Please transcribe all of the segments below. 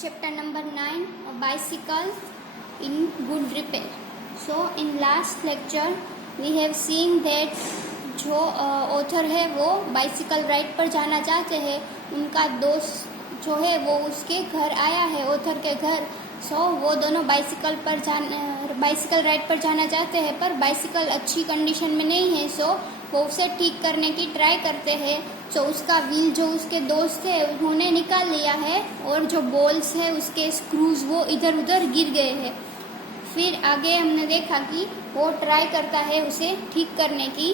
Chapter number 9, a bicycle in good repair. So in last lecture we have seen that जो author है वो bicycle ride पर जाना चाहते हैं, उनका दोस्त जो है वो उसके घर आया है, ऑथर के घर। सो वो दोनों बाइसिकल राइड पर जाना चाहते हैं, पर बाइसिकल अच्छी कंडीशन में नहीं है। सो वो उसे ठीक करने की ट्राई करते हैं। सो उसका व्हील जो उसके दोस्त है उन्होंने निकाल लिया है, और जो बॉल्स है उसके स्क्रूज वो इधर उधर गिर गए हैं। फिर आगे हमने देखा कि वो ट्राई करता है उसे ठीक करने की,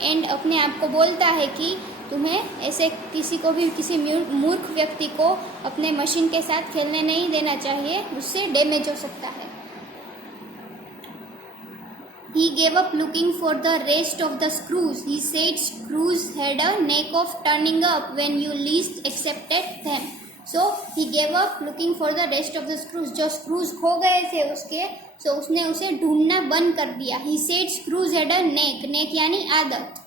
एंड अपने आप को बोलता है कि तुम्हें ऐसे किसी को भी, किसी मूर्ख व्यक्ति को अपने मशीन के साथ खेलने नहीं देना चाहिए, उससे डैमेज हो सकता है। He gave up looking for the rest of the screws. He said screws had a knack of turning up when you least expected them. So he gave up looking for the rest of the screws. जो screws खो गए थे उसके, so उसने उसे ढूंढना बंद कर दिया। He said screws had a knack यानी आदत।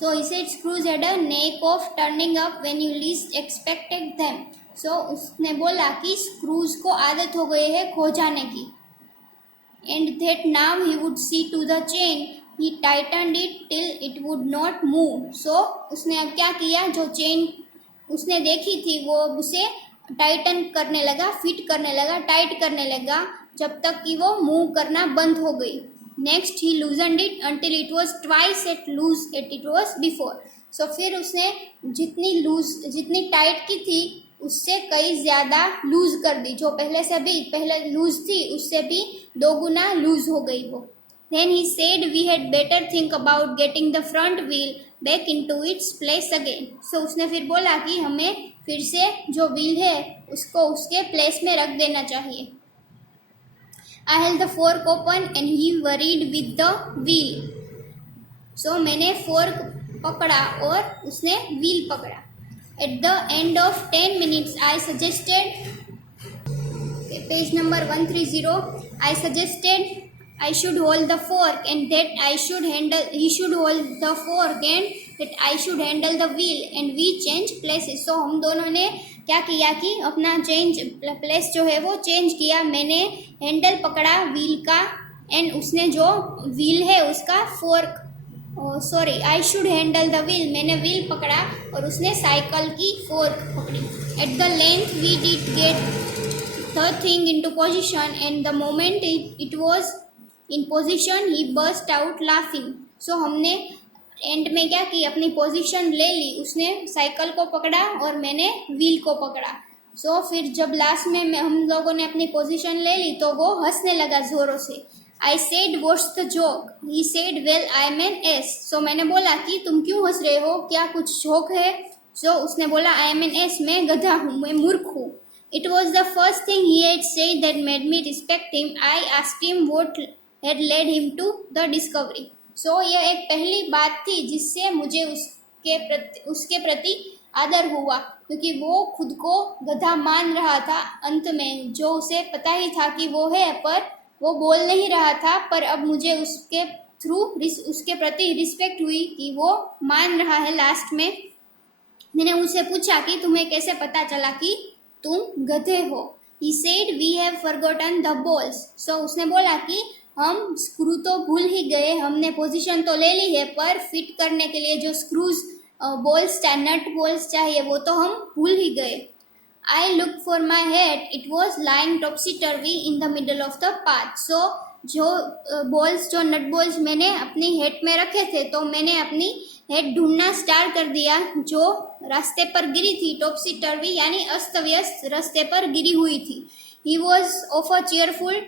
So he said screws had a knack of turning up when you least expected them. So उसने बोला कि screws को आदत हो गई है खो जाने की। And that now he would see to the chain. He tightened it till it would not move. So उसने अब क्या किया, जो चेन उसने देखी थी वो उसे टाइटन करने लगा, फिट करने लगा, टाइट करने लगा, जब तक कि वो मूव करना बंद हो गई। Next he loosened it until it was twice as loose as it was before. So फिर उसने जितनी टाइट की थी उससे कई ज़्यादा लूज कर दी, जो पहले लूज थी उससे भी 2 गुना लूज हो गई वो। Then he said we had better think about getting the front wheel back into its place again. So उसने फिर बोला कि हमें फिर से जो व्हील है उसको उसके प्लेस में रख देना चाहिए। I held the fork open and he worried with the wheel. So मैंने fork पकड़ा और उसने wheel पकड़ा। At the end of 10 minutes, I suggested, page number 130, I suggested I should hold the fork and that he should hold the fork and that I should handle the wheel, and we change places. So हम दोनों ने क्या किया कि अपना place जो है वो चेंज किया। मैंने हैंडल पकड़ा व्हील का, एंड उसने जो व्हील है उसका fork, I should handle the wheel, मैंने व्हील पकड़ा और उसने साइकिल की फोर्क पकड़ी। At the length we did get the thing into position and the moment it was in position he burst out laughing. So हमने end में क्या की, अपनी पोजीशन ले ली, उसने साइकिल को पकड़ा और मैंने व्हील को पकड़ा। सो फिर जब लास्ट में हम लोगों ने अपनी पोजीशन ले ली तो वो हंसने लगा जोरों से। I said what's the joke? He said well I'm an ass. So मैंने बोला कि तुम क्यों हंस रहे हो, क्या कुछ जोक है? So उसने बोला I am an ass, मैं गधा हूँ, मैं मूर्ख हूँ। It was the first thing he had said that made me respect him. I asked him what had led him to the discovery. So यह एक पहली बात थी जिससे मुझे उसके प्रति आदर हुआ, क्योंकि वो खुद को गधा मान रहा था अंत में, जो उसे पता ही था कि वो है, पर वो बोल नहीं रहा था। पर अब मुझे उसके प्रति रिस्पेक्ट हुई कि वो मान रहा है। लास्ट में मैंने उनसे पूछा कि तुम्हें कैसे पता चला कि तुम गधे हो। He said we have forgotten the balls. So उसने बोला कि हम स्क्रू तो भूल ही गए, हमने पोजीशन तो ले ली है, पर फिट करने के लिए जो स्क्रूज बॉल्स नट बॉल्स चाहिए वो तो हम भूल ही गए। I looked for my hat. It was lying topsy-turvy in the middle of the path. So जो नट बॉल्स मैंने अपनी हेट में रखे थे, तो मैंने अपनी हेट ढूंढना स्टार्ट कर दिया जो रास्ते पर गिरी थी। टॉप्सी टर्वी यानी अस्त व्यस्त रास्ते पर गिरी हुई थी। He was of a cheerful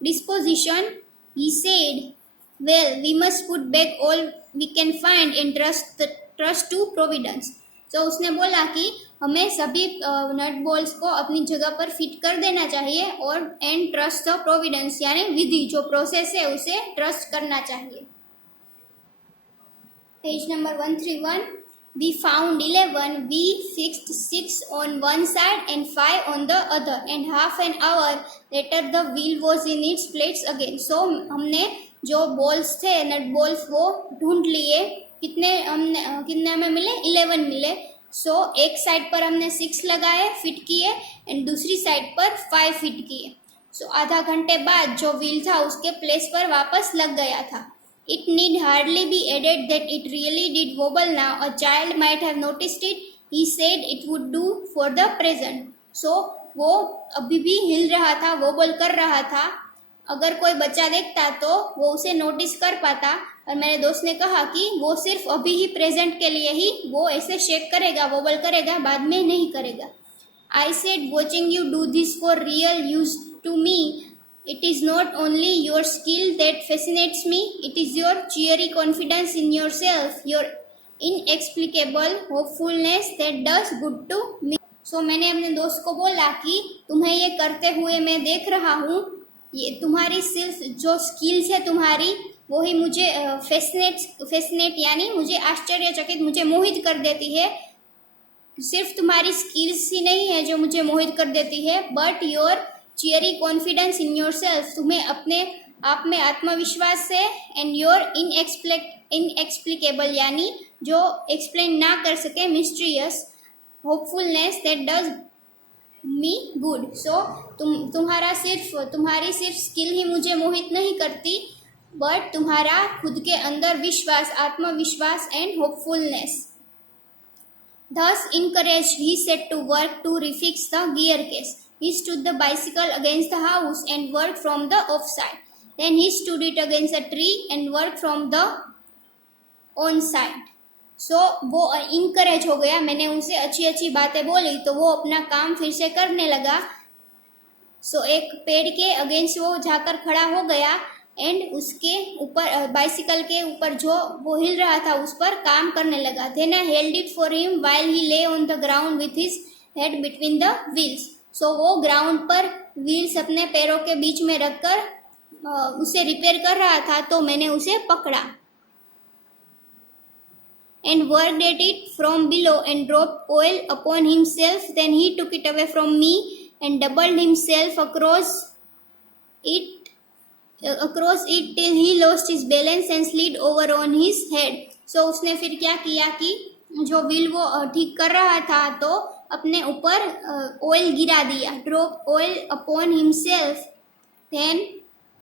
disposition. He said, well, we must put back all we can find and trust to Providence. तो उसने बोला कि हमें सभी नट बॉल्स को अपनी जगह पर फिट कर देना चाहिए और एंड ट्रस्ट द प्रोविडेंस यानी विधि, जो प्रोसेस है उसे ट्रस्ट करना चाहिए। Page number 131, we found 11, we fixed 6 on one side and 5 on the other, and half an hour later the wheel was in its place again. So हमने जो balls थे नट balls वो ढूंढ लिए। कितने हमें मिले? 11 मिले। सो एक साइड पर हमने 6 लगाए, फिट किए, एंड दूसरी साइड पर 5 फिट किए। सो आधा घंटे बाद जो व्हील था उसके प्लेस पर वापस लग गया था। It need hardly be added that it really did wobble now, a child might have noticed it, he said it would do for the present. So वो अभी भी हिल रहा था, वोबल कर रहा था। अगर कोई बच्चा देखता तो वो उसे नोटिस कर पाता। और मेरे दोस्त ने कहा कि वो सिर्फ अभी ही प्रेजेंट के लिए ही वो ऐसे शेक करेगा, वोबल करेगा, बाद में नहीं करेगा। I said, watching you do this for real use to me. It is not only your skill that fascinates me, it is your cheery confidence in yourself, your inexplicable hopefulness that does good to me. So मैंने अपने दोस्त को बोला कि तुम्हें ये करते हुए मैं देख रहा हूँ, ये तुम्हारी सिर्फ जो स्किल्स है तुम्हारी, वो ही मुझे फैसिनेट यानी मुझे आश्चर्यचकित, मुझे मोहित कर देती है। सिर्फ तुम्हारी स्किल्स ही नहीं है जो मुझे मोहित कर देती है, but your चियरी confidence in your self, तुम्हें अपने आप में आत्मविश्वास है, एंड योर इनएक्सप्लिकेबल यानी जो एक्सप्लेन ना कर सके, mysterious hopefulness that does me good. So तुम्हारी सिर्फ स्किल ही मुझे मोहित नहीं करती, बट तुम्हारा खुद के अंदर विश्वास, आत्मविश्वास and hopefulness. Thus encouraged, he set to work to refix the gear case. He stood the bicycle against the house and worked from the off side. Then he stood it against a tree and worked from the on side. So वो encourage हो गया, मैंने उनसे अच्छी अच्छी बातें बोली तो वो अपना काम फिर से करने लगा। So एक पेड़ के अगेंस्ट वो जाकर खड़ा हो गया, एंड उसके ऊपर बाइसिकल के ऊपर जो वो हिल रहा था उस पर काम करने लगा। Then I held it for him while he lay on the ground with his head between the wheels. So वो ग्राउंड पर व्हील्स अपने पैरों के बीच में रखकर उसे रिपेयर कर रहा था, तो मैंने उसे पकड़ा। And worked at it from below and dropped oil upon himself. Then he took it away from me and doubled himself across it till he lost his balance and slid over on his head. So उसने फिर क्या किया कि जो wheel वो ठीक कर रहा था तो अपने ऊपर ऑयल गिरा दिया, drop oil upon himself, then